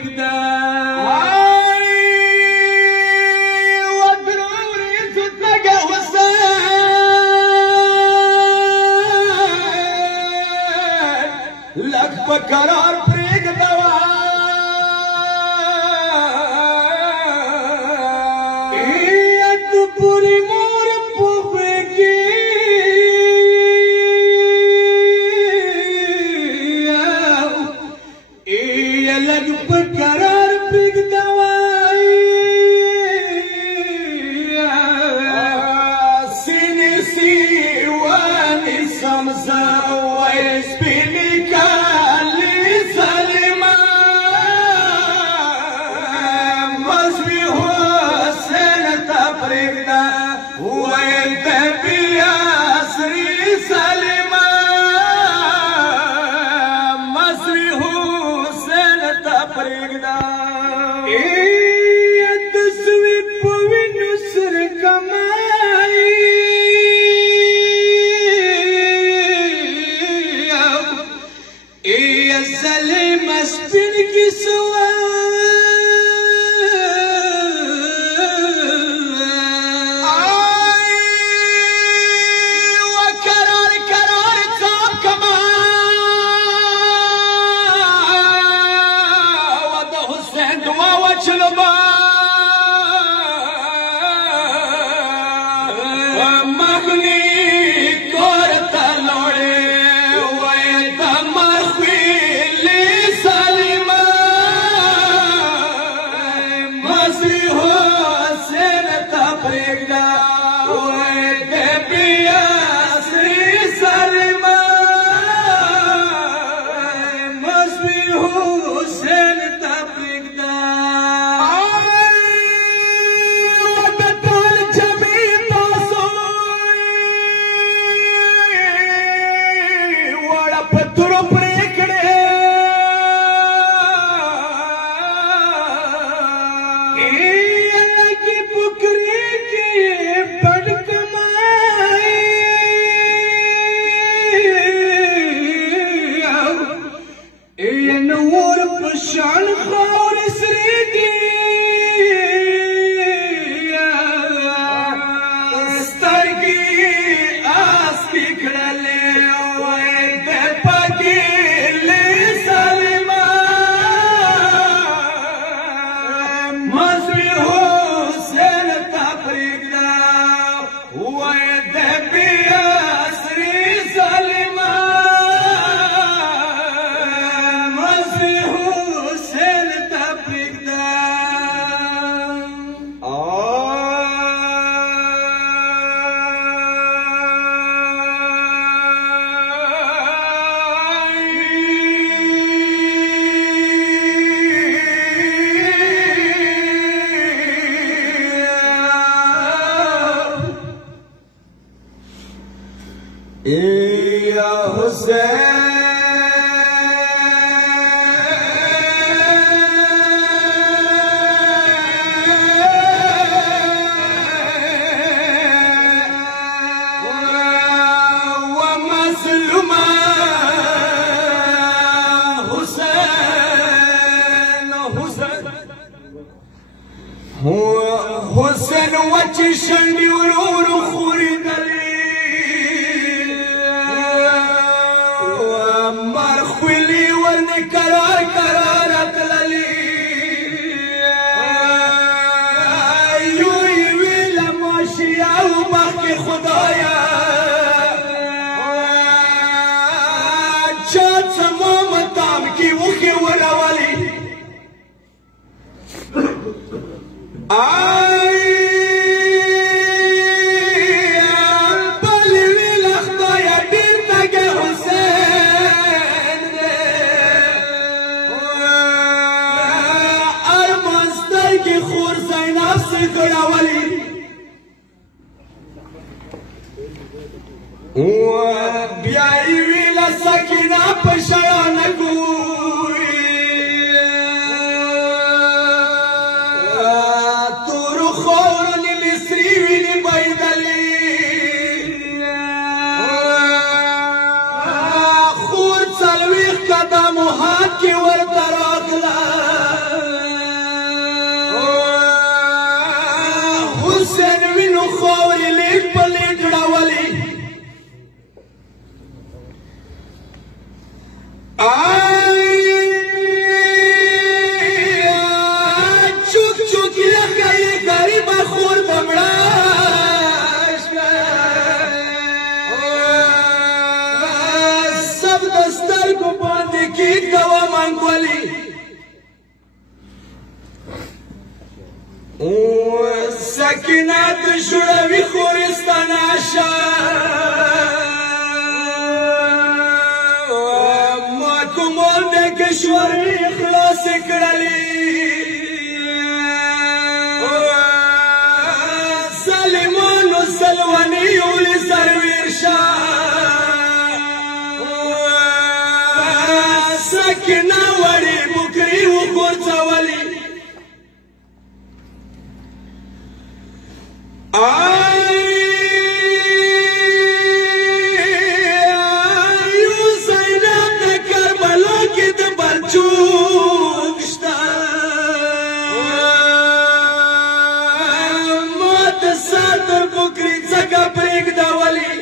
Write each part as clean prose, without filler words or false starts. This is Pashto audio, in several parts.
پرېږده ودروریځو تګه حسین لږ په قرار پرېږده پوری مور پوخوی کی ای لگ پکرار پک دوائی سینی سیوانی سمزا ویس پینی کالی سلمہ مزوی حسین تا پرگدا ویل تبی آسری سلمہ مزوی حسین تا پرگدا ایت سوی پوی نسر کمائی ایت سلمہ سپن کی سوا یا حسین حسین وچی شنڈی ورور خوری دلی مرخویلی ورنی قرار قرارت للی یوی ویل موشیاو باقی خدایا چات سمام تام کی وخی ونوالی بیائی ویلا سکینہ پشایان گوئی تورو خورنی مصری ویلی بایدلی خور چلویخ قدم و حد کی ورطراغلا منگولی سکینات شوروی خورستان آشا محکومون دے کشور اخلاص کرلی سلیمان و سلوانی اولی سرویر شاہ سکینا وڑی بکری و خورچا ولی آیو زینب دا کربلا کی دا برچوک شتا مات ساتر بکری زگا پریگ دا ولی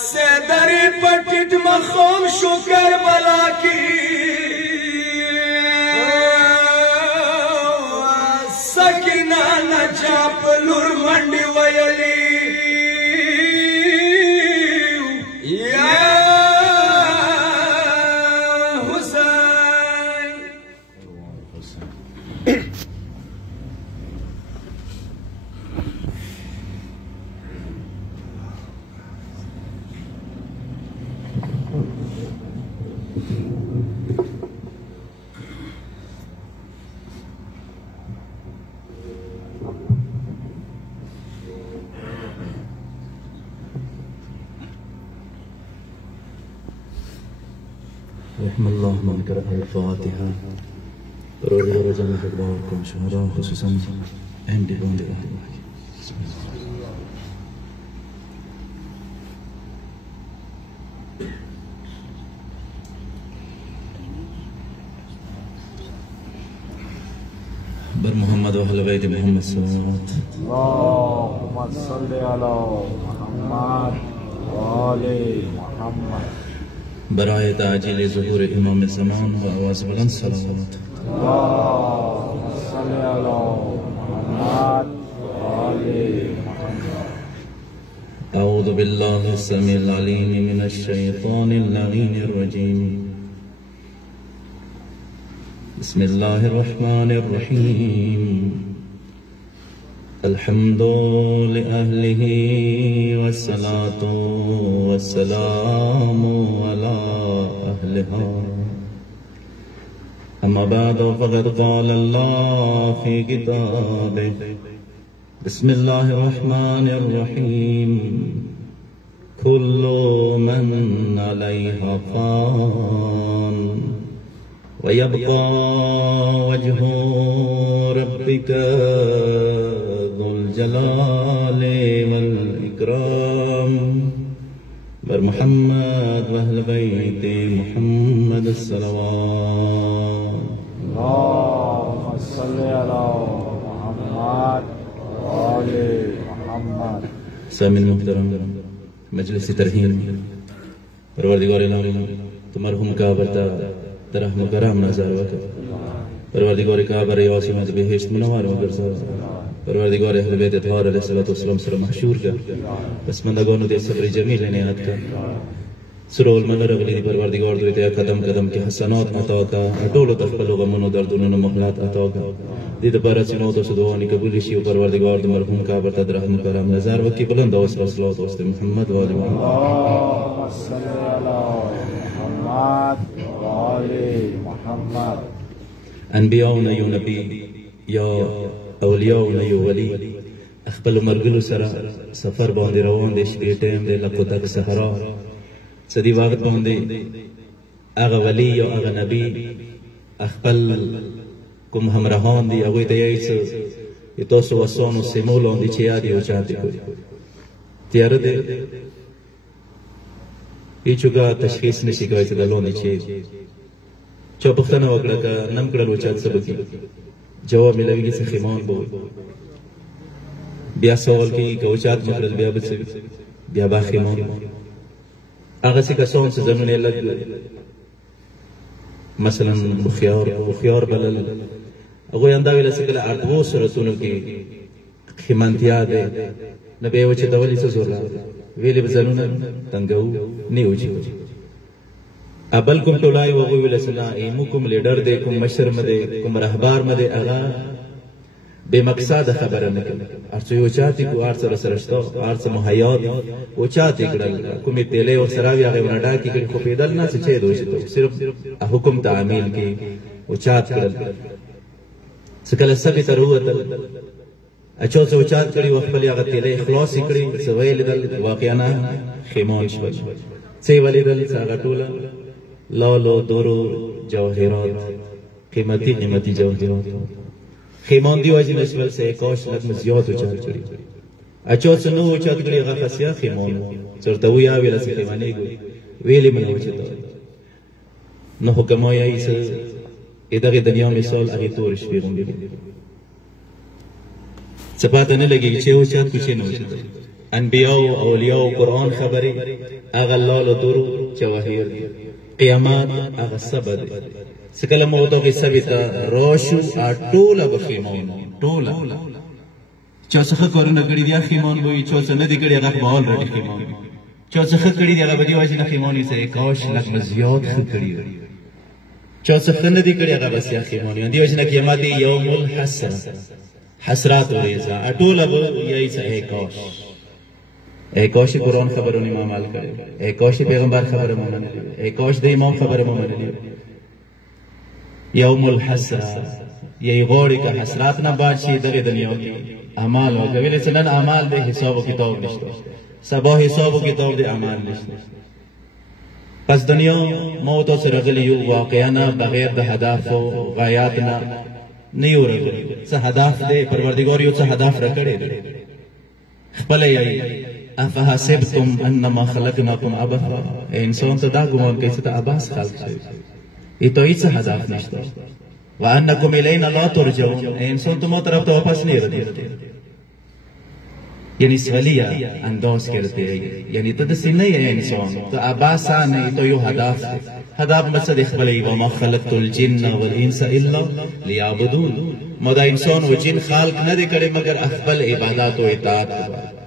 سیدری پٹیٹ مخوم شو کربلا کی سکینہ نچاپ لور منڈی ویلی یا حسین رحم الله من قرأ الفاتحة ورجع جميع أخباركم شهراء خصوصا عند بند بر محمد وأهل بيت محمد صلوات اللهم صل على محمد وآل محمد برائے تعجیل ظہور امام زمان و آواز بلند صلوات اللهم صل على محمد وآل محمد أعوذ بالله السميع العليم من الشيطان اللعين الرجيم بسم الله الرحمن الرحيم الحمد لأهله والصلاة والسلام على أهلها أما بعد فقد قال الله في كتابه بسم الله الرحمن الرحيم كل من عليها فان ويبقى وجه ربك ذو الجلال والإكرام بر محمد وأهل بيت محمد الصلوات اللهم صل على محمد وآل محمد سامع المحترم مجلس ترحیم پروردگار العالم تو مرحوم کا برتا درهم و کرم نظر وکر پروردگار کعبه را عاصمت بهشت منور وگرزاد پروردگار اهل بیت اطهار علیه السلام سره محشور کرد پسماندگانو دې صبر جمیل عنایت کړ سره المنه رغلی دی پروردگار دوی ته قدم قدم کې حسنات عطا کا ټولو د خپل غمونو دردونو مهلت عطا کا دې د بار چې نو تاسو دعاونه قبول شي او پروردگار د مرحوم کعبه ته درهم کرم نظر وکي بلند او صلوات واست محمد و آل محمد اللهم صل على محمد وآل محمد انبیاء یو نبی یا اولیاء یو ولی خپل مرګلو سره سفر باندې روان دي شپې ټیم دی لکه تک صحرا سدي وخت باندې هغه ولی یا هغه نبی خپل کوم همراهان دي هغه ته یې څه تاسو وسونو سیمولون دي چې یاد یو چاته کوي تیار دي هیڅوګه تشخیص نشي کوي چې دلونه چې چا پښتنه وکړه که نم کړل و چات سبکی جواب ملویږي څه خیمان بو بیا سوال کوي که وچات مکړل بیا بڅ بیا با خیمان هغه څه کسان چې زمونه لګ مثلا بخيار بلل هغه اندا ویل څه کله اړو سرتونو کې خیمانتیا ده نبی و چې دولي څه زور ویلې بزنونه تنګو نیو چې ابل کوم ټولای وغوی ولسنا ایمو کوم لیډر دی کوم مشر مده کوم رهبار مده اغا بے مقصد خبره نه کوي ارڅ یو چاته کو ارڅ سرشتو ارڅ مهیات او چاته کړل کومې تیلې او سراوی هغه ونډا کې کړي خو پیدل نه څه چي دوی صرف حکم تعمیل کې او چات کړل څکله سبي تر وته اچو څو چات کړي وخت هغه تیلې خلاص کړي سویل دل واقعنا خیمون شول څه ولیدل څنګه ټوله لالو دورو جواهرات قیمتي جواهرات خیمان دی واجی نشول سے کاش لگ مزیاد و چهر چری اچو سنو و چهر کری اغا خسیا خیمان چرتوو یا ویلا سی خیمانی گو ویلی منو چتا نو حکمای ایسا اداغی دنیا مثال اغی طورش بیرون گی سپاتا نلگی چه و چهر کچه نو چتا انبیاء و اولیاء و قرآن خبری اغا اللال و دورو جواهر قیامات اغا سبا دی سکل موتو کی سبیتا روشو ټوله بخیمون ټوله چا څخه کورونه کړی دی خیمون وي چا څه نه دی کړی هغه مال رډی خیمون چا څخه کړی دی هغه بدی واجی نه خیمون سره کاش لک مزیات خو کړی چا څخه نه دی کړی هغه بس خیمون دی واجی نه قیامت یوم الحسره حسرات ورزا ټوله به یی سه کاش کاش قرآن خبرونه ما عمل کړي کاش پیغمبر خبره مونږ نه کاش د امام خبره مونږ نه یوم الحسرة یہی غوری کا حسرات نہ بادشی در دنیا کی اعمال ہو گئے چنن اعمال دے حساب و کتاب نشتے سبا حساب و کتاب دے اعمال نشتے پس دنیا موتوں سے رغلیو واقعنا بغیر دا ہدف و غایاتنا نیو رغلی سا ہدف دے پروردگاریو سا ہدف رکڑے دے خپلے یہی افحسبتم انما خلقناکم عبثا انسان تو دا گمان کیسے تا عباس خلق شد یہ تو ایسا ہدف نشتا وَأَنَّكُمْ إِلَيْنَ لَا تُرْجَعُونَ انسان تمہوں طرف تو واپس نہیں رہتے یعنی سولیہ انداز کرتے ہیں یعنی تدسی نہیں ہے انسان تو عباسا نہیں تو یو ہدف مقصد اخبری وَمَا خَلَقْتُ الْجِنَّ وَالْإِنسَ إِلَّا لِيَعْبُدُونَ مودا انسان و جن خالق نہ دے کرے مگر اخبر عبادات و اطاعت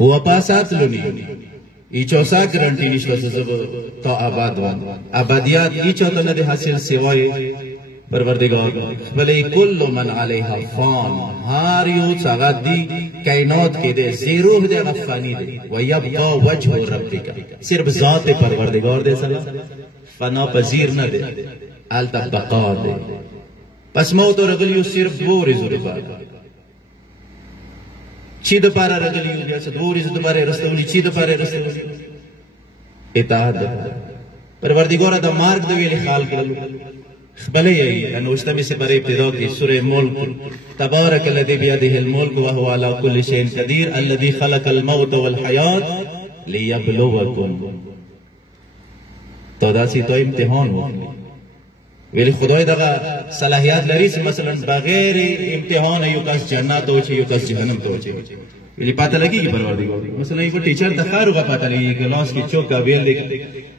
ہوا پاسات لنی ایچو سا گرانٹی نشتا سزب تو آباد وان آبادیات ایچو تا ندے حاصل سوائے پروردگار بلے کل من علیہا فان ہار یو ساغت دی کائنات کے دے زیروح دے غفانی دے ویبقا وجہ ربی کا صرف ذات پروردگار دے سلا فنا پذیر نہ دے آلتا بقا دے پس موت و رغلیو صرف دو رزو رفا چی دو پارا رگلی ہو گیا دو رزو دوبارے رستولی چی دو پارے رستولی اطاعت دو پروردگارہ دا مارک دو ویلی خال کرلو بلے یہی انوشتہ میں سے برے ابتدا کی سورہ ملک تبارک اللذی بیدہ الملک وہو علا کل شین قدیر اللذی خلق الموت والحیات لیبلوکم تو دا سی تو امتحان ہو ویلی خدای دغه صلاحیات لري مثلا بغیر امتحان یو کس جنت او یو کس جهنم ته وچی ویلی پاتہ لگی کی پروردگار مثلا یو ټیچر د خاروغه پاتہ لگی کلاس کې چوکا ویل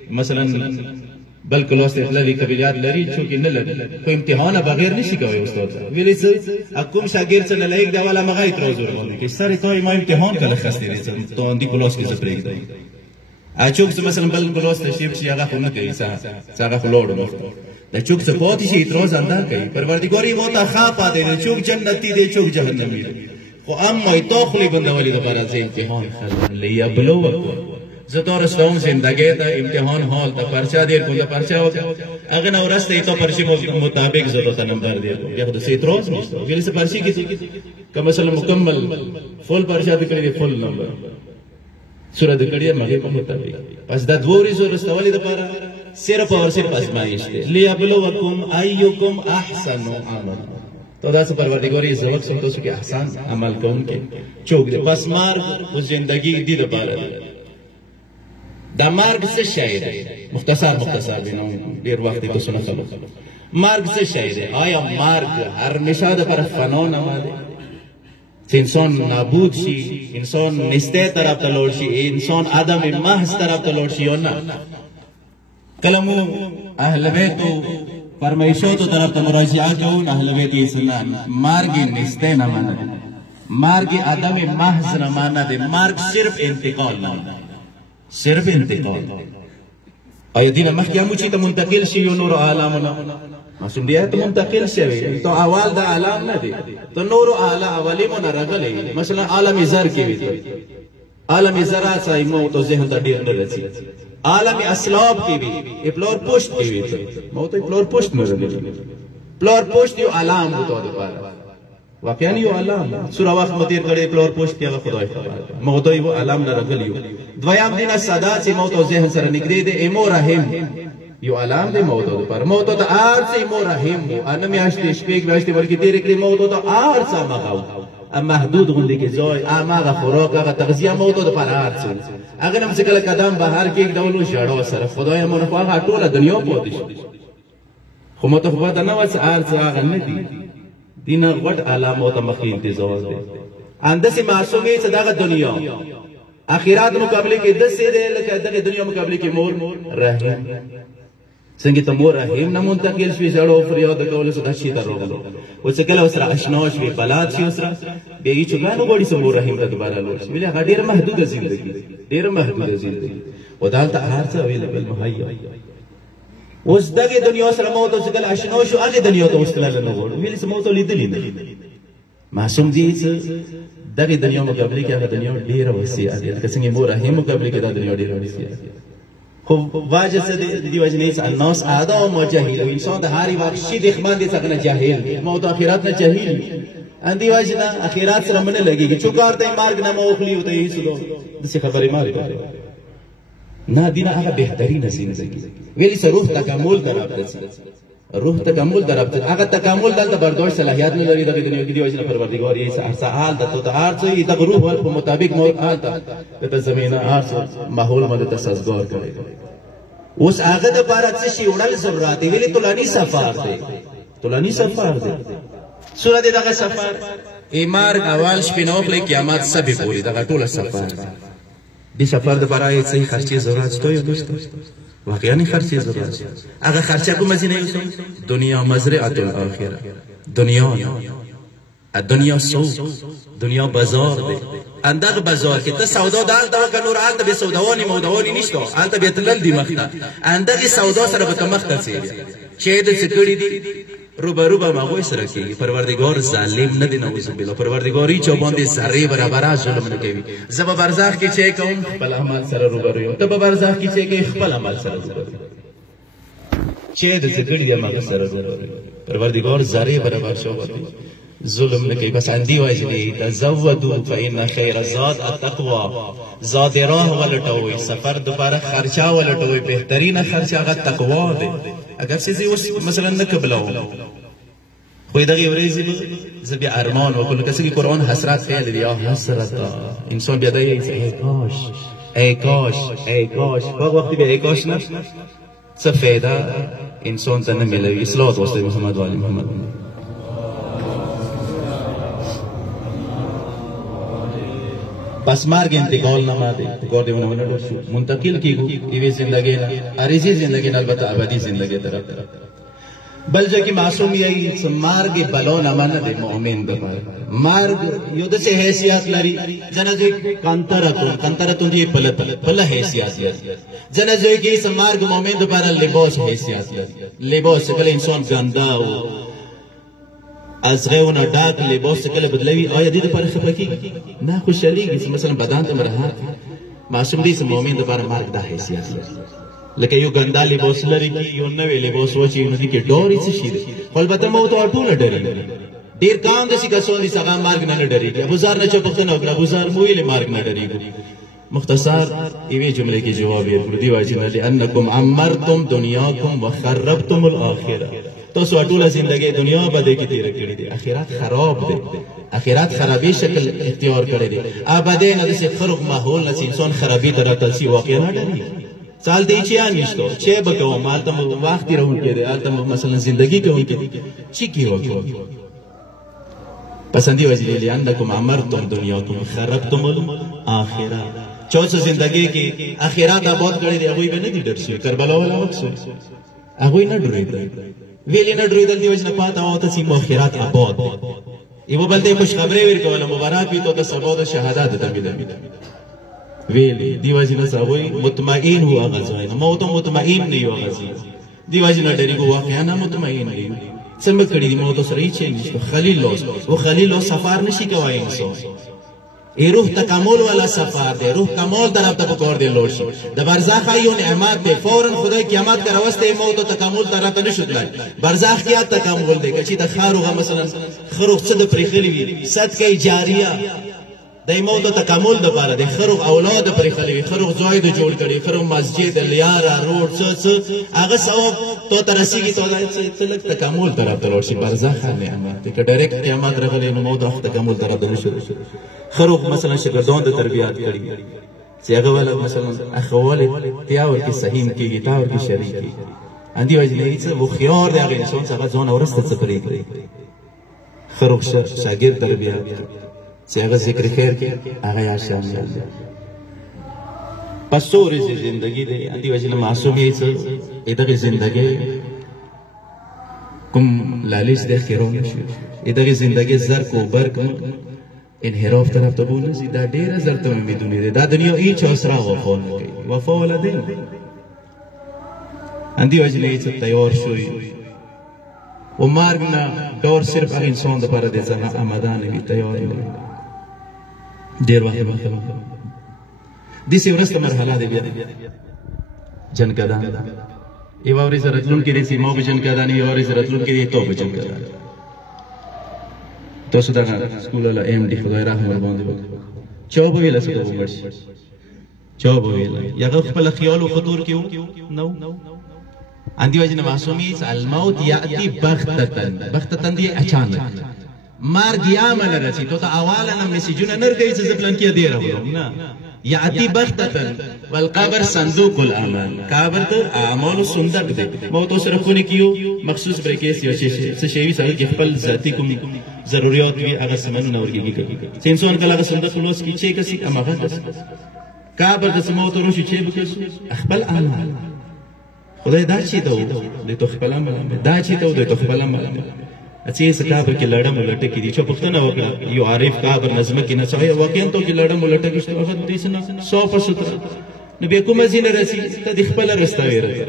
مثلا بل کلاس ته لري قبلیات لري چونکی نه لري خو امتحان بغیر نشي کوي استاد ویلی څه حکم شاګرد څه لایق دی ولا مغای تر زور کې سره ته ما امتحان کله خسته دي ته اندی کلاس کې څه پرېږ دی اچوک مثلا بل کلاس ته شي چې هغه نه کوي څنګه فلوډ دا چوک سے پوتی سے اتروز اندر کئی پروردگاری موتا خواب آدے دے چوک جنتی دے چوک جہنمی دے خو اما اتوخلی بندوالی دا پارا سے امتحان خلقن لیا بلوکو زتو رستون زندگی دا امتحان حال تا پرچا دیر کن دا پرچا ہوتا اگنا و رست ایتو پرچی مطابق زتو تا نمبر دیر کن یا خود سے اتروز مشتا گلی سے پرچی کی تھی کہ مثلا مکمل فل پرچا دکڑی دے فل نمبر سورہ دکڑی ہے مغیب مطابق پس دا دوری زو رستوالی دا پارا صرف اور صرف ازمائش دے لیبلوکم ایکم احسن عمل تو دا سے پروردگاری اس وقت سمتو سو کہ احسان عمل کون کے چوک دے بس مارگ اس زندگی دی دا پارا دا مارگ سے شاید ہے مختصر بینوں دیر وقتی تو سنا خلو مارگ سے شاید ہے آیا مارگ ہر نشاد پر فنون عمل ہے انسان نابود شی انسان نستے طرف تلوڑ شی انسان آدم محض طرف تلوڑ شی اور نا کلمو اہل بیتو فرمائشو تو طرف تا مراجعہ کون اہل بیتی اسلام مارگی نستے نہ مانا دے مارگی آدم محض نہ مانا دے مارگ صرف انتقال نہ صرف انتقال آیا دینه مخکې هم چې ته منتقل شي یو نورو عالمونه معصوم دی ته منتقل شوی ته اول د عالم نه دی ته نورو عالمونه راغلی مثلا عالم زر کې وي عالم زر څای مو ته ذهن ته ډیر نه رسي عالم اسلاب کې وي پلور پوشت کې وي مو ته پلور پوشت نه راغلی پلور پوشت یو عالم وته د واقعا یو عالم سوره وخت متیر کړي پلور پوشت کې خدای خبر مو ته یو عالم نه راغلی دویم دینه صدا چې مو ته ذهن سره نګری دی ایمو رحم یو عالم دی مو ته پر مو ته ارڅ ایمو رحم ان میاشتې شپږ میاشتې ورکی ډیر کړي مو ته ارڅ مغاو محدود غوندي کې ځای اماغه خوراک هغه تغذیه مو ته پر ارڅ اگر هم څکل قدم بهر کې ډول شړو سره خدای مونږ په هغه ټوله دنیا پوه دي خو مو ته خو دا نه وڅ ارڅ هغه نه دي دینه غټ علامات مخې انتظار دي اندسه معصومي چې دغه دنیا اخرات مقابله کې د سې ده لکه دغه دنیا مقابله کې مور رحم څنګه ته مور رحم نه منتقل شوي زړو فریاد کول څه شي درغلو او څه کله سره آشنا شوي بلاد شي سره به یې چګانو غوړي سره مور رحم ته دوباره لور شي ویل هغه ډیر محدود ژوندۍ ډیر محدود ژوندۍ ودالته هر څه اویلیبل مهیا اوس دغه دنیا سره مو ته څنګه آشنا شو هغه دنیا ته وستلاله نه غوړ ویل سمو ته لیدلی نه معصوم دي دغه دنیا مقابله کې هغه دنیا ډیره وسیع ده لکه څنګه مور رحم مقابله کې دا دنیا ډیره وسیع ده خو واجه څه دی وجه نه الناس ادم او جاهل انسان د هاري واقعي د خمان دي څنګه جاهل موت اخرت نه جاهل اندي وجه نه اخرت سره منه لګيږي چې کارته مارګ نه موخلي وته یې سلو د څه خبرې ماري نه دینه هغه بهترینه زندگی ویلی سره روح تکامل درابطه روح تکامل درابطه هغه تکامل دلته برداشت صلاحیت نه لري د دنیا کې دی وجه پروردگار یې سهال د تو هر څه د روح په مطابق مو آتا د زمينه هر څه ماحول مده تسازگار کوي اوس هغه د بار څه شي وړل ضرورت ویلی طولانی سفر دی طولانی سفر دی سوره دغه سفر ایمار اول شپنوخ له قیامت سبب پوری دغه ټوله سفر دی سفر د برای څه خرچي ضرورت شته یو دوستو واقعا خرچي ضرورت هغه خرچه کوم ځینې دنیا مزرعه الاخره دنیا سوق دنیا بازار دی اندغه بازار کې ته سودا دال دا کنور آلته به سوداوانی موداوانی نشته آلته به تلل دی مخته اندغه سودا سره به مخته سي چې د سکړی دی روبا ما سره کېږي پروردگار ظالم نه دی نعوذ بالله پروردگاری چې باندې ذره برابر ظلم نه کوي زب برزخ کې چې کوم خپل عمل سره روبرو یم ته برزخ کې چې کوي خپل عمل سره روبرو چې د ذکر دی ما سره پروردگار ذره برابر شو ظلم نه کوي بس اندی وایي تزودوا فإن خير الزاد التقوى زاد راه ولټوي سفر دوباره خرچا ولټوي بهترینه خرچا هغه تقوا دی اگر څه مثلا نه قبلو خو دغه ورځې زبي ارمان وکړو کسي قرآن حسرت فعل دی یا حسرت انسان بیا دی ای کاش په وخت بیا ای کاش نه څه فایده انسان ته نه ملوي اصلاح واسطه محمد وعلی محمد پس مرگ انتقال نماده انتقال دیونه ونرو شو منتقل کیگو ایوی زندگی نا عریضی زندگی نا البته ابدی زندگی طرف بل جا کی معصوم یہی مرگ بلا نمانه دی مؤمن دپار مرگ یو دسه حیثیت لري جنازه کانترتون دی پل حیثیت لري جنازه کی مرگ مؤمن دپار لباس حیثیت لري لباس کله انسان ګندا او ازغه ډاک لباس کله بدلوي آیا دې لپاره خپکی نه خوشاليږي مثلا بدن ته مرهات معصوم دې مؤمن لپاره مرګ د حیثیت لکه یو ګندا لباس لري یو نوې لباس و چې نو دې کې ډوري څه شي البته مو ته ټول ډېر ډېر کام د سکه دي څنګه مرګ نه ډېریږي ابو زار نه چپختنه وکړه ابو زار مو یې مرګ نه ډېریږي مختصر ایوه جمله کې جواب یې ورکړ دی واجب نه انکم عمرتم دنیاکم وخربتم الاخره تاسو ټول زندگی دنیا باندې کې تیر کړی دي اخرت خراب دي اخرت خرابي شکل اختیار کړی دي ابدین د څه خرق ماحول نه انسان خرابي تر تلسي واقع نه لري سال دی چې انشتو چې بکو مال ته وخت راون کې دي البته مثلا زندگی کوي چې کی وکړو پسندی وجلی لیانکم عمرتم دنیاکم خربتم الاخره چوڅ زندگی کې اخرت آباد کړی دی هغه به نه دي درسو کربلا ولا وکسو هغه نه ډریدل ویلی نه ډریدل دی وجنه پاته او ته سیم اخرت آباد ایو بلته خوش خبره ورکول مبارک وي ته سبا د شهادت ته ملي ویلی دیو جن صاحبوی مطمئن ہوا غزوائے موت مطمئن نہیں ہوا غزوائے دیو جن ڈری کو واقعا نہ مطمئن نہیں سلمت کڑی دی موت سره چینج خلیل لوس و خلیل لوس سفر نشي کوي انسان ای روح تکامل والا سفر ده روح کمال طرف ته پکور دی لوش د برزخ ایو نعمت ده فورا خدای قیامت کرا واسطه موت و تکامل طرف ته نشدل برزخ کیا تکامل ده چې د خاروغه مثلا خروغ څه د پرخلی وي صدقه جاریه د موت تکامل د پاره د خروغ اولاد پرخلی وي خروغ زوید جوړ کړي خروغ مسجد لیارا روډ څه هغه ثواب تو ترسیږي تو د تکامل طرف ته لوشي برزخ نعمت ده ډایرکټ قیامت راغلی نو موت تکامل طرف ته نشو خروق مثلا شاگردان د تربیات کړي چې هغه ولا مثلا اخوال تیاور کې صحیح کې تاور کې شریک اندی وجه هیڅ وو خيار دی هغه انسان څنګه ځون اورسته سفرې خروق شاگرد تربیات چې هغه ذکر خیر کې هغه یا شامل پسوري زندگی دی اندی وجه معصوم هیڅ دغه زندگی کوم لالچ د خیرون شي دغه زندگی زر کو برک انحراف طرف ته بول نسی دا ډیره زرته امیدونه ده دا دنیا هیڅ اسرا وفا نه کوي وفا ولدین اندی وجه هیڅ تیار شوی و مرگ نه دور صرف هغه انسان د پاره د ځان آمادان وي تیار نه ډیر وخت دسی ورسته مرحله دی بیا جنګدان یو ورځ راتلون کې دسی مو به جنګدان یو ورځ راتلون کې تو به جنګدان تاسو دا سکول له ام ډي خدای رحم باندې وکړي چوب ویل څه وګورئ چوب ویل یغه خپل خیال او خطور کیو نو اندی وجه معصومی الموت یاتی بغتتن دی اچانک مرګ یا من رسی تو اوالا نم میسجونه نر کوي چې ځپلن کې دی راو نه یاتی بغتتن والقبر صندوق الاعمال قبر ته اعمال صندوق دی موت سره خو نه کیو مخصوص بریکیس یو څه شی وی سره خپل ذاتی کوم ضرورت وی هغه سمن نور کیږي چې انسان کله هغه صندوق خلاص کی چې کسي امغه قبر د سموت روشي چې بکس خپل اعمال خدای دا چی ته د تو خپل عمل دا چی ته د تو خپل عمل اچھے اس قبر کې لړم لټه کې دي چې پښتنه وکړه یو عارف قبر نظم کې نه څه واقعا ته کې لړم لټه کې څه وخت دې سن 100% نو به کوم ځین رسی ته د خپل رستا ویره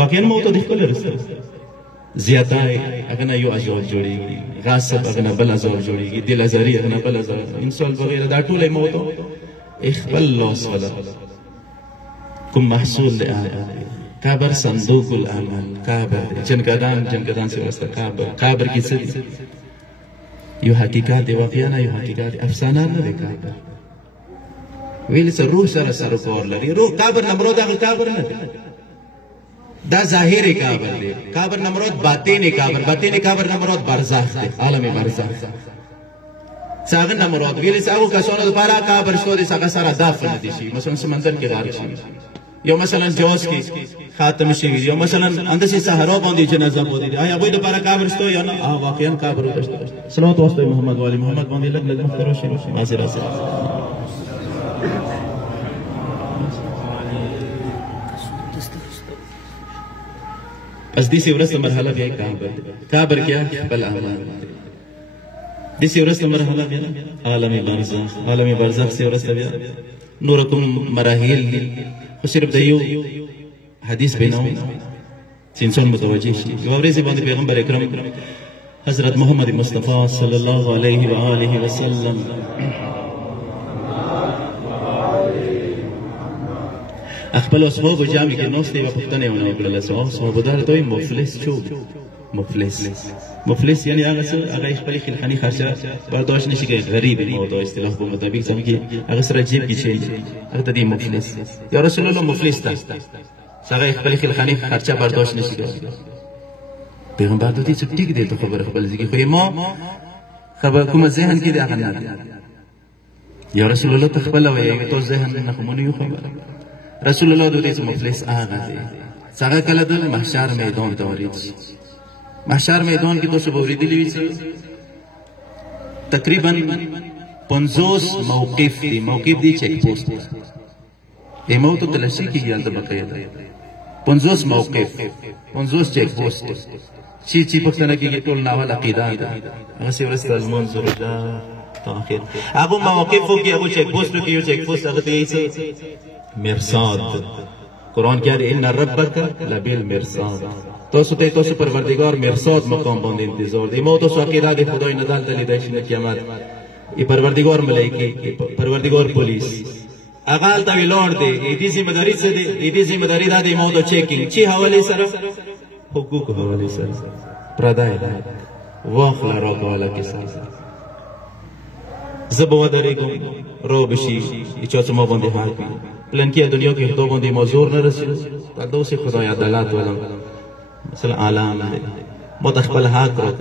واقعا مو ته د خپل رستا زیاته اګه نه یو ازول جوړیږي غاصب اګه نه بل ازول جوړیږي دل ازری اګه نه بل ازول انسان وغیرہ دا ټول مو ته خپل لاس ولا کوم محصول له قبر صندوق الاعمال قبر جنگدان سے واسطہ قبر کی څه یو حقیقت دی واقعا نه یو حقیقت افسانه نه دی قبر ویل سره روح سره کور لري روح قبر نمرود هغه قبر نه دا ظاهری قبر دی قبر نمرود باطنی قبر نمرود برزخ دی عالم برزخ څنګه نمرود ویل څنګه کسانو لپاره قبر شو دي څنګه سره دفن دي شي مثلا سمندر کې غارق شي یا مثلا جواز کی خاتم شي یا مثلا اندسي صحرا باندې جنازه بودي آیا وای د پاره قبر شته یا نه واقعا قبر وشته صلوات واسطه محمد والی محمد باندې لګ مختار شي حاضر پس دیسی ورسته مرحله بیا قبر کیا بل اعمال دیسی ورسته مرحله بیا عالم برزخ سے ورسته بیا نورکم مراحل صرف دیو حدیث بیناو چې انسان متوجه شي یو ورځ باندې پیغمبر اکرم حضرت محمد مصطفی صلی الله علیه و آله وسلم خپل اسباب جامع کې نوستې په پښتنه ونه کړل اسباب دار ته مفلس شو مفلس یعنی هغه خپل خلخانی خرچه برداشت نشي کوي غریب موضوع اصطلاح په مطابق سم کې هغه سره جیب کې شي هغه ته دی مفلس یا رسول الله مفلس تا هغه خپل خلخانی خرچه برداشت نشي کوي پیغمبر ته چې ټیک دی ته خبر خپل ځکه خو ما خبر کوم ذهن کې دی هغه نه یا رسول الله ته خپل وایي ته ذهن نه کومه یو خبر رسول الله دوی چې مفلس هغه دی څنګه کله د محشر میدان ته ورځي محشر میدان کې تاسو اوریدلی وي تقریبا 50 موقف دی چیک پوسټ دی موت تلشی کیږي البته بقایدا 50 موقف 50 چیک پوسټ چې پښتنه کې ټول ناول عقیده ده هغه څه ورسته منظور ده تا آخر هغه مواقفو کې هغه چیک پوسټ کې یو چیک پوسټ هغه ته یې مرصاد قرآن کې ان ربک لبالمرصاد تاسو پروردگار مرصاد مقام باندې انتظار دی ما تاسو عقیده د خدای نه دلته لیدای شي قیامت ای پروردگار ملائکه پروردگار پولیس اقال تا ویلور دی دې ذمہ داری څه دی دې ذمہ داری دا دی ما ته چیکینګ چی حواله سره حقوق حواله سره پردای واخلا را کوله کې سره زبو درېګم رو بشي چې ما باندې حال پلان کې دنیا کې خدای باندې مزور نه رسید دا دوسه خدای عدالت ولا مثلا عالم متخبل حق را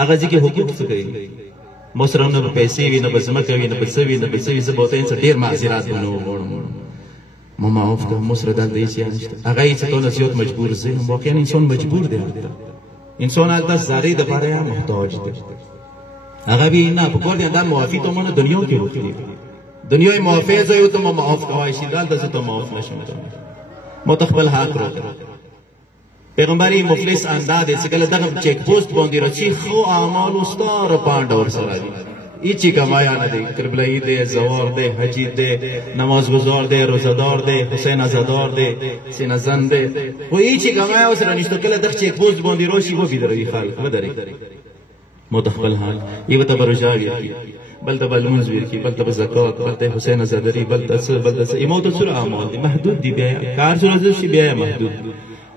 هغه ځکه حقوق څه کوي مصر نه پیسې وي نه بسمه کوي نه بسوي نه بسوي زبوتین څه ډیر معذرات ونه وړم ما معاف کړه مصر دل دی چې هغه چې ټول نسیت مجبور زه واقعا انسان مجبور دی انسان البته زاری د پاره محتاج دی هغه به نه په کور دی اندر معافي ته مونږ دنیا کې وکړي دنیای معافی زه یو ته معاف کوای شي دال د ته معاف نشم متخبل حق را پیغمبري مفلس انداز چې کله دغه چیک پوسټ باندې راځي خو اعمال استار پاند اور سره دي ایچی کمایا نه دی کربلایی دی زوار دی حجی دی نماز گزار دی روزدار دی حسین ازادار دی سینه زن دی و ایچی کمایا سره نشته کله دغه چیک پوسټ باندې راشي و بيدروي خلک ودرې متخبل حال یو ته برجاږي بل ته بلمونز ورکی بل ته زکات بل ته حسین ازادری بل ته ایمو ته سره اعمال دي محدود دي بیا کار سره شي بیا محدود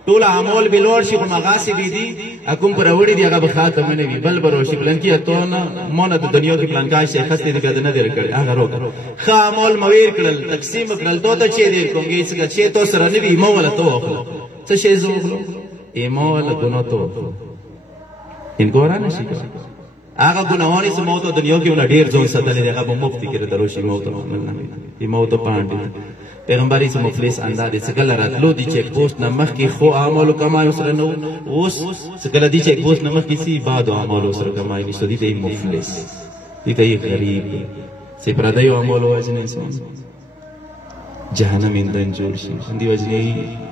ټول اعمال بلور شي خو مغاسب دي اكم پر وړي دي هغه به خاتم نه وي بل بروشي بلن کې ته نه مونږ د دنیا کې پلان کا شي خسته دي کده نه در کړ هغه روک خ اعمال مویر کړل تقسیم کړل ته چې دې کوږي چې تو سره نه وي مو ولا تو څه شي زو ایمو ولا ګناه تو ان ګورانه شي هغه ګناوانی چې موته دنیا کې ونه ډیر ځون ساتل دي هغه مفتی کې دروشي موته نه موته پاندې پیغمبري چې مفلس انداز څه کله راتلو دي چیک پوسټ نمخ کې خو اعمال کمای سره نو اوس څه کله دي چیک پوسټ نمخ کې سي بعد اعمال سره کمای نشته دي مفلس دي ته غریب چې پردای اعمال وځنه انسان جهنم اندن جوړ شي دي وځي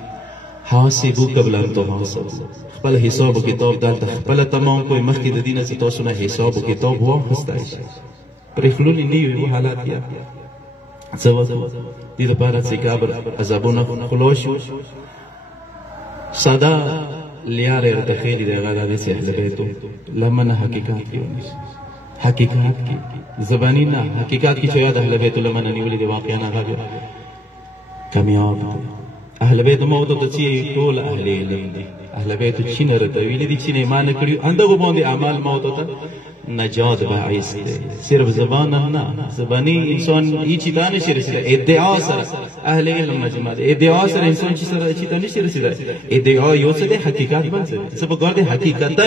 حاسبو قبل ان تحاسب خپل حساب کتاب دلته خپل تمام کوئی مخکې د دینه چې تاسو نه حساب کتاب واخیستی شي پرې خلونې نه وي حالات یا څه وځو دې لپاره چې کابر عذابونه خلاص شو ساده لیاره ارتخیلی دی هغه د اهل بیتو لمنه حقیقت کې حقیقت کې زبانی نه حقیقت کې چې یاد اهل بیتو لمنه نیولې دی واقعا هغه کامیاب اهل بیت مو ته چې ټول اهل علم دي اهل بیت چې نه رته ویلې دي چې نه ایمان کړی اندغه باندې اعمال مو ته نجات باعث دی صرف زبان نه زبانی انسان هیڅ دانه شي رسیدل ادعا سره اهل علم مجمع ادعا سره انسان چې سره هیڅ دانه شي رسیدل ادعا یو څه د حقیقت باندې څه په ګور د حقیقتا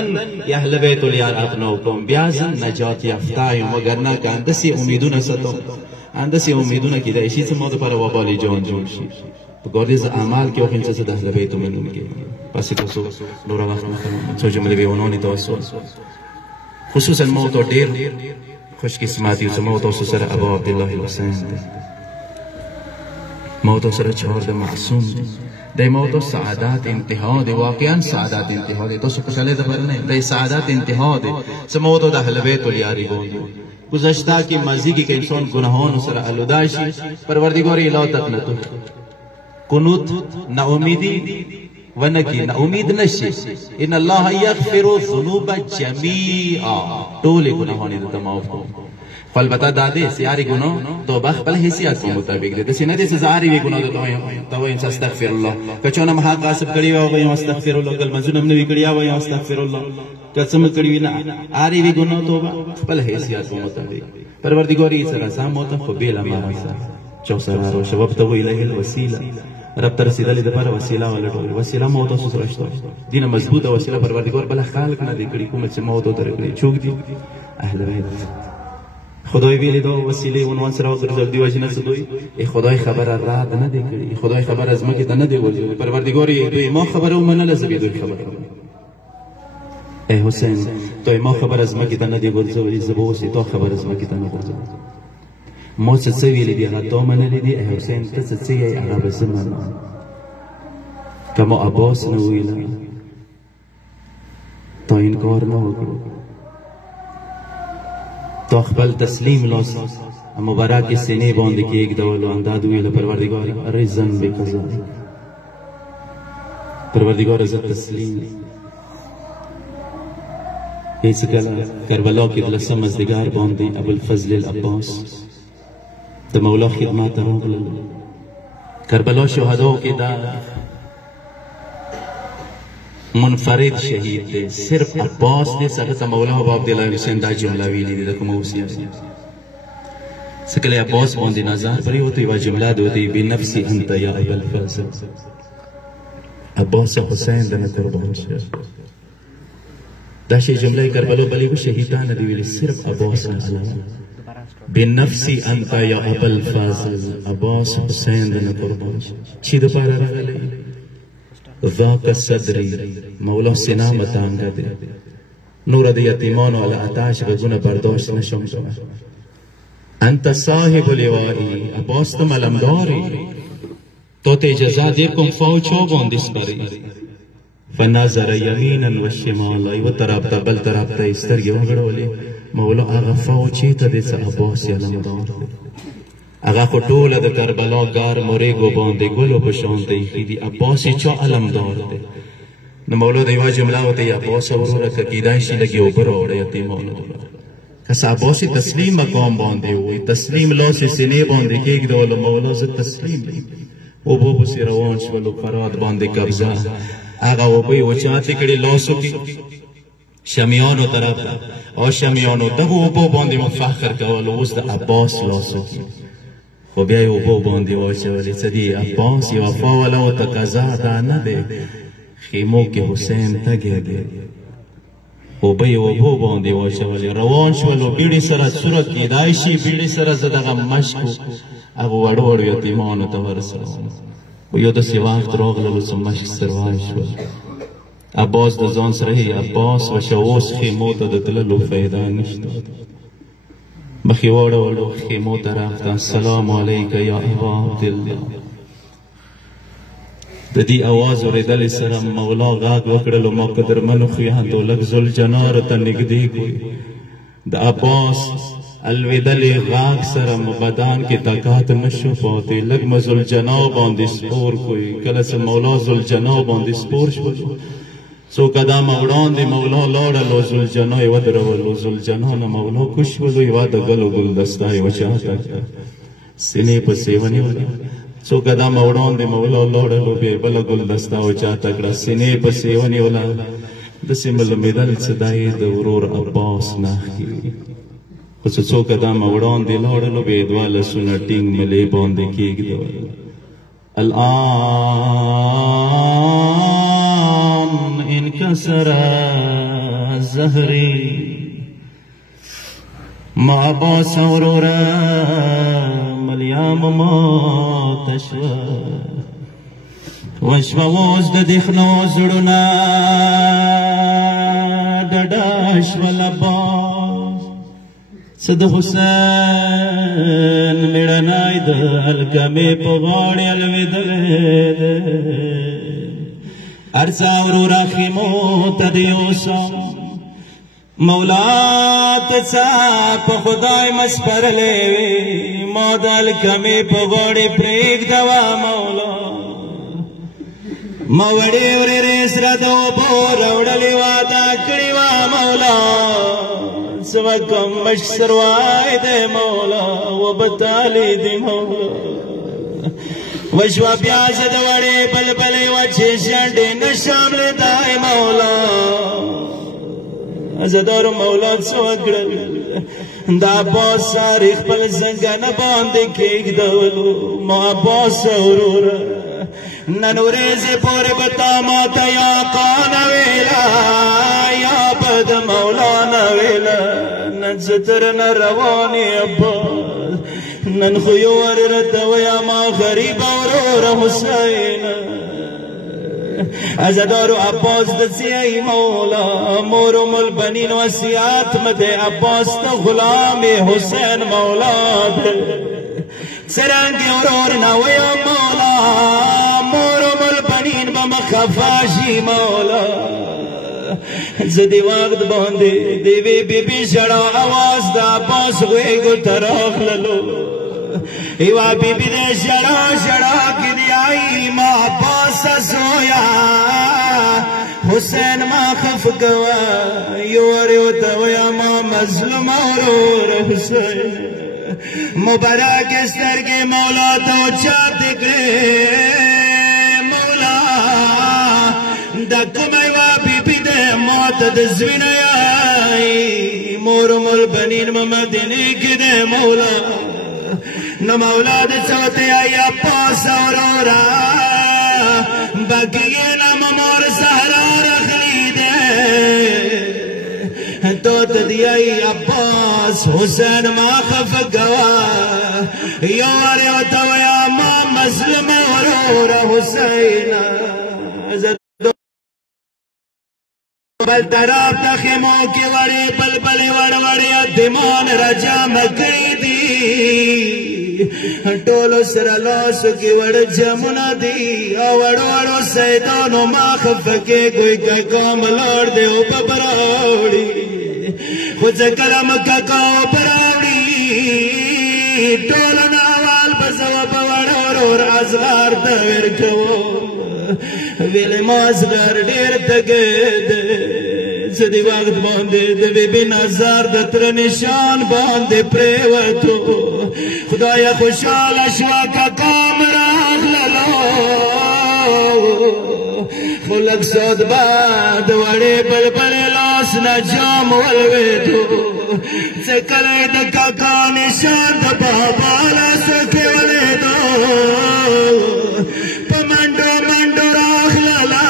یا اهل بیت الیار اپنو کوم بیا ځن نجات یافتا یم مگر نه کاندسي امیدونه ستو اندسي امیدونه کې د شي څه مو پر وبالي جون جوړ شي گاردیز اعمال که آخرین چیز دهل بیتو منون که پس کسو نورا وقت مخنم سو جمله بیونانی توسو خصوصا موتو دیر خوش قسمتی و موتو سر ابا عبدالله الحسین دی موتو سر 4 معصوم دی موتو سعادات انتها دی واقعا سعادات انتها دی تو سو کشاله دبرنه دی سعادات انتها دی سو موتو دهل بیتو لیاری بوندی گذشتہ کی ماضی کی کہ انسان گناہوں سر الوداشی پروردگار الہ تک نہ تو قنوت نا امیدی ونکی نا امید نشی ان اللہ یغفر الذنوب جميعا ټول گناہوں د معاف کو فل بتا دادے سیاری گناہ توبہ خپل حیثیت کے مطابق دے سینہ دے سزاری وی گناہ تو ان استغفر اللہ کچونه ما قاسب کړي و استغفر الله کل منزون هم نوی کړي و استغفر الله قسم کړي نه اری وی گناہ توبہ خپل حیثیت کے مطابق پروردگار سره سموت خو بیل ما چو سره شباب ته ویله الوسیله رب تر رسیدلې د پر وسیله ولټول وسیله مو تاسو سره شته دینه مضبوطه وسیله پروردگار بل خلق نه دی کړی کوم چې مو ته درکړي چوک دی اهل بیت خدای ویلی دا وسیله عنوان سره ورځل دی وجنه څه دوی خدای خبر رات نه دی کړی خدای خبر از مکه ته نه دی ورځول پروردگار یې دوی ما خبره ومنله زبې دوی خبره اے حسین دوی ما خبر از مکه ته نه دی ورځول زبو سي تو خبر از مکه ته نه ورځول ما څه ویلې دي هغه تو منلې دي اے حسین ته څه یې هغه به زمانه کما عباس نو ویل تا انکار نه وکړو تو خپل تسلیم لاس مبارک سینې باندې کېږدول او همدا د ویله پروردګار رضا بقضا پروردګار زه تسلیم هیڅ کله کربلا کې د لسم مازدیګر باندې ابوالفضل العباس د مولا خدمت ته راغلل کربلا شهداو کې دا منفرد شهید دی صرف عباس دی څنګه ته مولا ابو عبدالله حسین دا جمله ویلې ده د کومه اوسیا څه کله عباس باندې نظر پرېوته یوه جمله ده وتې بنفسي انت یا ابوالفضل عباس حسین دنه قربان شه دا شی جمله کربلا بلې و شهیدان دی ویلې صرف عباس نه علاوه بنفسي انت یا ابوالفضل عباس حسین دنه قربان شه چی دپاره راغلی ذاک صدری مولا سینا متانگه دی نور د یتیمانو علی آتش غږونه برداشت نشم کوه انت صاحب لوائی عباس ته ملمداری تو ته اجازه دی کوم فوجو باندې سپری فنظر یمینا و شمالا یو طرف ته بل طرف ته سترګې وغړولې مولا هغه فوج چېرته دی څه عباس یې علمدار هغه خو ټوله د کربلا ګرم ورېږو باندې ګلو په شان دی ایښي دي عباس یې چا علمدار دی نو مولا د یوه جمله ورته یې عباس وروره که کیدای شي لږ اوبه راوړه یتیمانو ته کس عباس یې تسلیم مقام باندې وایي تسلیم لاس یې سینې باندې کېږدولو مولا زه تسلیم اوبو پسې روان شولو فرات باندې قبضه هغه اوبه یې وچاتې کړې لاسو کې شمیانو طرف ته او شمیانو دغو اوبو باندې مو فخر کولو اوس د عباس لاسو کې خو بیا یې اوبو باندې واچولې څه دي عباس یې وفا ولا او تقاضا دا نه دی خیمو کې حسین تږی دی اوبه یې اوبو باندې واچولې روان شولو بیړې سره صورت کېدای شي بیړې سره زه دغه مشکو هغو وړو وړو یتیمانو ته ورسوم خو یو داسې وخت راغللو څه مشک سروای شول عباس د ځان سره هی عباس وشه اوس خیمو ته د تللو فایده نشته مخ یې واړولو خیمو طرف ته السلام علیک یا ابا عبدالله د دې اواز اورېدلې سره مولا غږ وکړلو ما قدرمنو خویندو لږ ذوالجنار ته نږدې کړئ د عباس الودلې غږ سره مو بدن کې طاقت نشو پاتې لږ مو ذوالجنا باندې سپور کړئ کله چې مولا ذوالجنا باندې سپور شولو څو قدمه وړاندې مولا لاړلو ذوالجنا یې ودرولو ذوالجنا نه مولا کوز شولو یوه د ګلو ګلدسته یې وچاته کړه سینې پسې ونیوله څو قدمه وړاندې مولا لاړلو بیا بله ګلدسته وچاته کړه سینې پسې ونیوله داسې معلومېدل چې دا یې د ورور عباس نښې خو چې څو قدمه وړاندې لاړلو بیا یې دوه لاسونه ټینګ ملې باندې کېږدول الآن انکسر زهري ما عباس وروره ملیام ماته شوه وشوه اوس د دښنو زړونه ډډه شول عباس څه د حسین مېړنی د الکمې په غاړې الوېدلی دی هر څه وروره خیمو ته د یوسم مولا ته څه په خدای مسپرلی وي ما د الکمې په غاړې پرېږدوه مولا ما وړې ورېرې سره د اوبو راوړلې وعده کړې وه مولا څه وکړم مشک سروای دی مولا وبتالی دی مولا وشوه بیا زه د وړې بلبلې وچې شنډې نشم لیدای مولا عزادارو مولا څه وکړل د عباس ساري خپل زنګانه باندې کېږدولو ما عباس وروره نن ورځې پورې به تا ماته یا آقا نه ویله یا به د مولا نه ویله نن زه ترنه روان عباس نن خو یو ور راته ویما غریبه وروره حسینه عزادارو عباس د څه مولا مور ام البنین وصیت مه دی عباس ته غلام حسین مولا دی څرنګې ورور نه ویم مولا مور ام البنین به مخفه شي مولا زدی وقت باندې دیوی بیبی شړا आवाज دا پاس غوېګو تراخ للو ایوا بیبی دې شړا شړا کې دی آئی ما پاس سویا حسین ما خف کوا یو تویا ما مظلوم اور حسین مبارک سترګې مولا تو چاپ دکړې مولا د کومه وا بیبی دې موت د زوینه یای مور مول بنین مدینه کې دې مولا نو مولا دې چاته یا پاس اورورا بقیه نام مور سهرا رخلی دے تو تدیائی عباس حسین ما خف گوا یواری اتویا ما مسلم ورور حسین بل طرف تخیموں کی وڑی بلبلی وڑوڑی دمان رجا مکری دی ټولو سره لاسو کې وړ جمونه دي او وړو سیدانو ما خفه کې کوئی کاکام لاړ دی او په براوړي خو څه کله مکه کا او براوړي ټولو ناوال په زوه په وړور ازغار ته ورکوو ویلې ما ازغار ډېر تګد زدی وقت باندې د بیبي نظر د تر نشان باندې پریوتو خدایا خوشاله شوا کا کامرا لالو خلق سود بعد وړې بلبل لاس نه جام ولوېدو څکلې د کاکا نشان د بابا لاس کې ولېدو په منډو منډو راغللا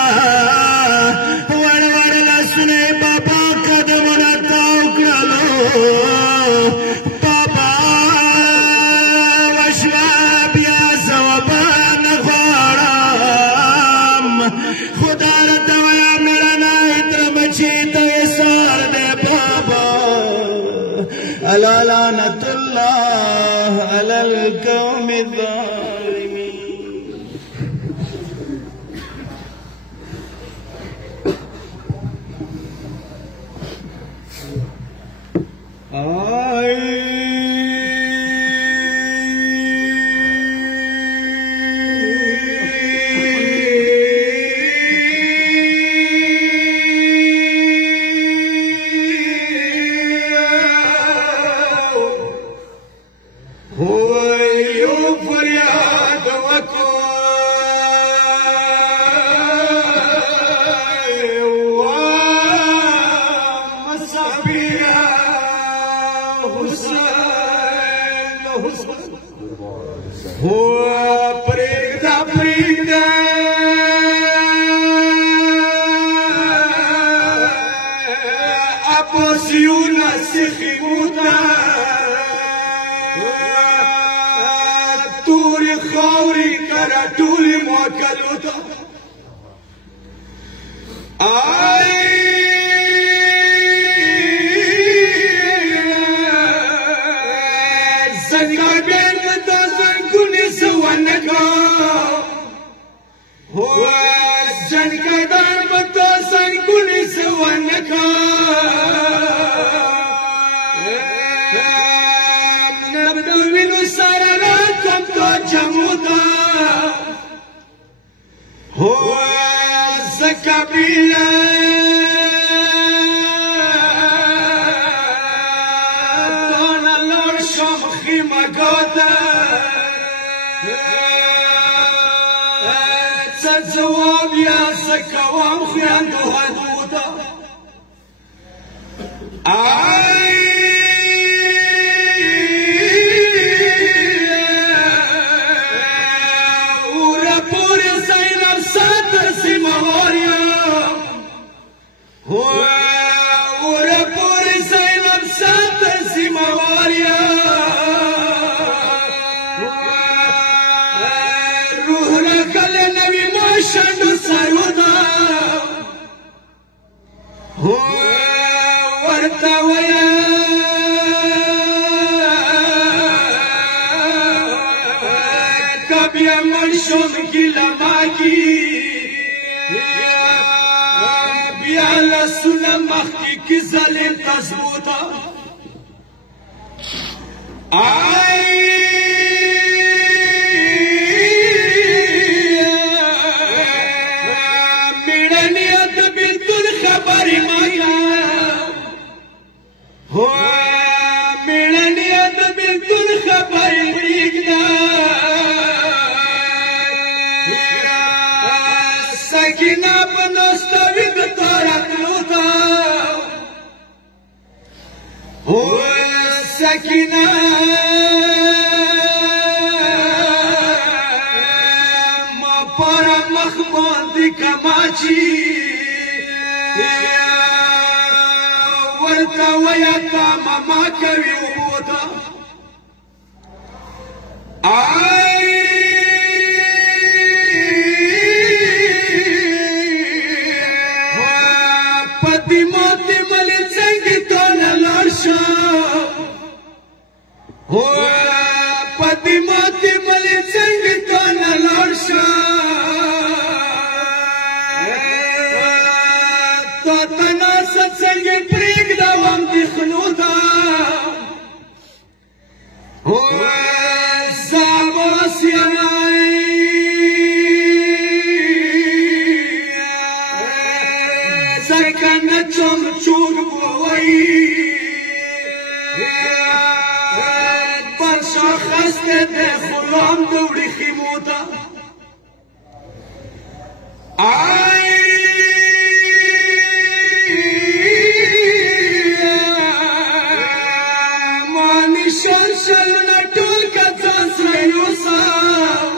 ألا لعنة الله على القوم الظالمين بیا لسونه مخکې کې ظالم تزبوته میړنیه د بلکل خبرې مکه میړنیه د بلکل خبرې پرېږده سکینه په ناسته وي د تا راتلو ته سکینه ما پاره مخ باندې کماچي ورته ویه تا مما کوي اوبو ته پتی ماتې ملې څنګې تا نه لاړ شه پتی ماتې ملې څنګې تا نه لاړ شه تا ته ناسه څنګې پرېږدوم د خلو ته زه عباس یمه ځکه نه چم چور ووایي پر شاخص ته د غلام د وړي خیمو ته ما نشان شلونه ټول که ځان سره یوسم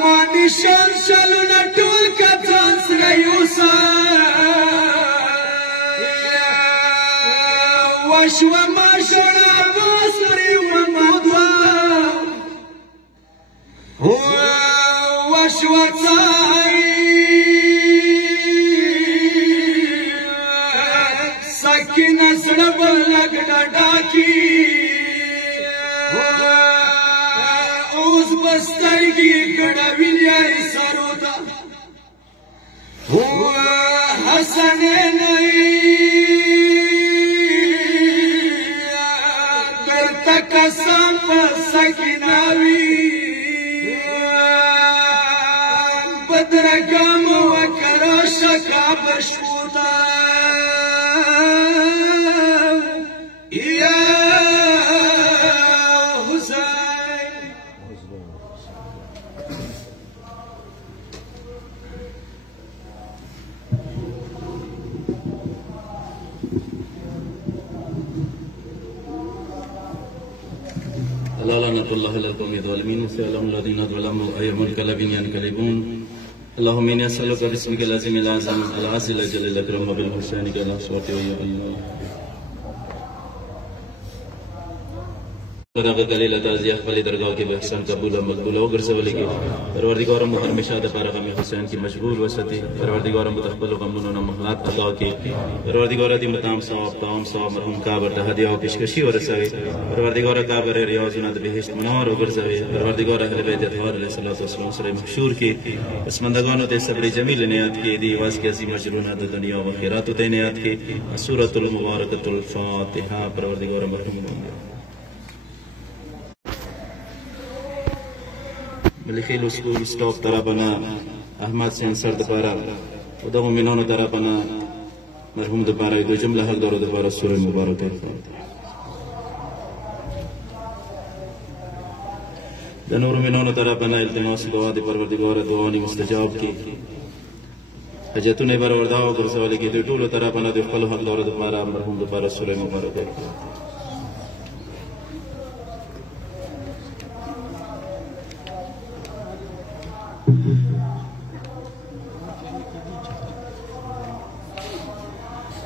ما نشان شلونه ټول که ځان سره یوسم وشوه ما شوړه عباس پرې ومودوه وشوه ځای سکینه زړه به لږ ډډا کي اوس به سترګې ګډوي سرو ته حسنینې درته قسم په سکینه وي بدرګه مو وکړه شکه بشپو ته یا حسین ألا لعنة الله على القوم الظالمين وسيعلم الذين ظلموا أي منقلب ينقلبون اللهم إني أسألك باسمك العظيم الأعظم العزيز الأجل الأكرم وبالحسنك الأصوات ويا الله دغه دلیل تازیه خپل درگاہ کې به احسان قبول او مقبول او ګرځولې کې پروردګار مو همیشه د فارغ می حسین کې مشغول وساتي پروردګار مو تخبل غمونو نه مهلات عطا کې پروردګار دې متام ثواب تام ثواب مرحوم کابر ته هدیه او پیشکشي ورسوي پروردګار کابر ریاضونه د بهشت منار وګرځوي پروردګار اهل بیت اطهار علیه السلام سره محشور کې پسماندگانو ته صبر جمیل نیات کې دی واس کې عظیم اجرونه د دنیا او آخرت ته نیات کې سورۃ المبارکۃ الفاتحه پروردګار مرحوم ملخیل اسکول سٹاپ طرفنا احمد سین سر دپارا و دغو مینانو طرفنا مرحوم دپارا دو جمله حق دارو دپارا سور مبارک د نور مینانو طرفنا التماس دعا دی پروردگار دعانی مستجاب کی حاجتونه پروردگار ګرځولې کې د ټولو طرفنا د خپل حق دارو دپارا مرحوم دپارا سور مبارک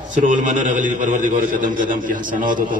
سر علماء رغلی پروردگار قدم قدم کی حسنات ہوتا